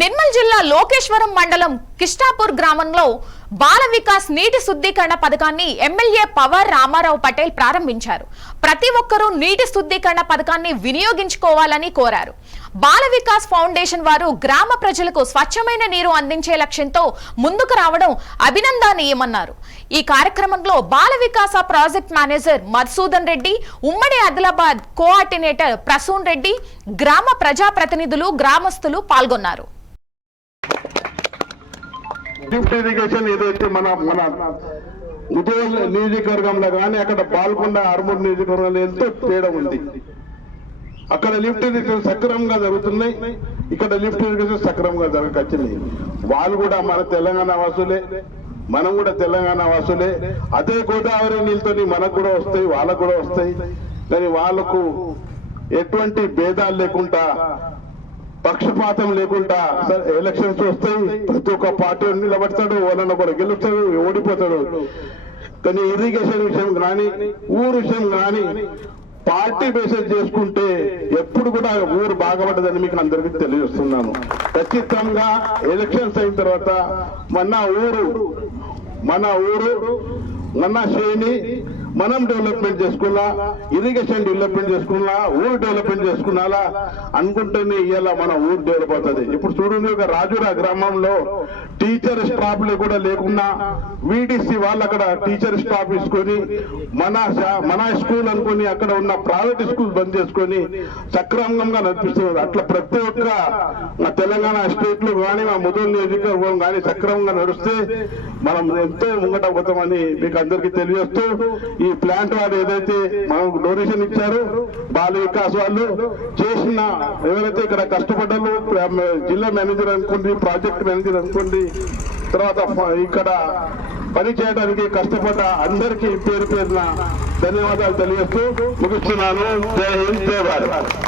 నిర్మల్ జిల్లా లోకేశ్వరం మండలం కిష్టాపూర్ గ్రామంలో బాల వికాస్ నీటి శుద్ధీకరణ పథకాన్ని ఎమ్మెల్యే పవర్ రామారావు పటేల్ ప్రారంభించారు. ప్రతి ఒక్కరూ నీటి శుద్ధీకరణ పథకాన్ని వినియోగించుకోవాలని కోరారు. బాల వికాస్ ఫౌండేషన్ వారు గ్రామ ప్రజలకు స్వచ్ఛమైన నీరు అందించే లక్ష్యంతో ముందుకు రావడం అభినందనీయమన్నారు. ఈ కార్యక్రమంలో బాల వికాస ప్రాజెక్ట్ మేనేజర్ మధుసూదన్ రెడ్డి ఉమ్మడి ఆదిలాబాద్ కోఆర్డినేటర్ ప్రసూన్ రెడ్డి గ్రామ ప్రజాప్రతినిధులు గ్రామస్తులు పాల్గొన్నారు. లిఫ్ట్ ఇరిగేషన్ ఏదైతే మన మన ఉదయం నియోజకవర్గంలో కానీ అక్కడ పాల్గొండ ఆర్మూర్ నియోజకవర్గంలో ఎంతో తేడా ఉంది. అక్కడ లిఫ్ట్ ఇరిగేషన్ సక్రమంగా జరుగుతున్నాయి. ఇక్కడ లిఫ్ట్ ఇరిగేషన్ సక్రమంగా జరగచ్చింది వాళ్ళు కూడా మన తెలంగాణ వాసులే. మనం కూడా తెలంగాణ వాసులే. అదే గోదావరి నీళ్ళతో మనకు కూడా వస్తాయి వాళ్ళకు కూడా వస్తాయి. కానీ వాళ్ళకు ఎటువంటి భేదాలు లేకుండా పక్షపాతం లేకుండా ఎలక్షన్స్ వస్తాయి. ప్రతి ఒక్క పార్టీ నిలబడతాడు వాళ్ళని కూడా గెలుస్తాడు ఓడిపోతాడు. కానీ ఇరిగేషన్ విషయం కానీ ఊరు విషయం కానీ పార్టీ బేసెస్ చేసుకుంటే ఎప్పుడు కూడా ఊరు బాగుపడదని మీకు అందరికీ తెలియజేస్తున్నాను. ఖచ్చితంగా ఎలక్షన్స్ అయిన తర్వాత మన ఊరు మన ఊరు మన శ్రేణి మనం డెవలప్మెంట్ చేసుకున్నా ఇరిగేషన్ డెవలప్మెంట్ చేసుకున్నా ఊరు డెవలప్మెంట్ చేసుకున్నాలా అనుకుంటేనే ఇవాళ మన ఊరు డెవలప్ అవుతుంది ఇప్పుడు చూడండి ఒక రాజురా గ్రామంలో టీచర్ స్టాఫ్లు కూడా లేకున్నా వీడిసి వాళ్ళు అక్కడ టీచర్ స్టాఫ్ తీసుకొని మన శా- మన స్కూల్ అనుకొని అక్కడ ఉన్న ప్రైవేట్ స్కూల్ బంద్ చేసుకొని సక్రమంగా నడిపిస్తున్నారు. అట్లా ప్రతి ఒక్క తెలంగాణ స్టేట్లో కానీ మా ముదురు నియోజకవర్గం కానీ సక్రమంగా నడిస్తే మనం ఎంతో ముంగట పోతామని మీకు అందరికీ తెలియజేస్తూ ఈ ప్లాంట్ వారు ఏదైతే మనకు డొనేషన్ ఇచ్చారో బాల వికాస్ వాళ్ళు చేసిన ఎవరైతే ఇక్కడ కష్టపడ్డారు జిల్లా మేనేజర్ అనుకోండి ప్రాజెక్ట్ మేనేజర్ అనుకోండి తర్వాత ఇక్కడ పని చేయడానికి కష్టపడ్డ అందరికీ పేరు పేరున ధన్యవాదాలు తెలియజేస్తూ ముగిస్తున్నాను. జై హింద్ జై భారత్.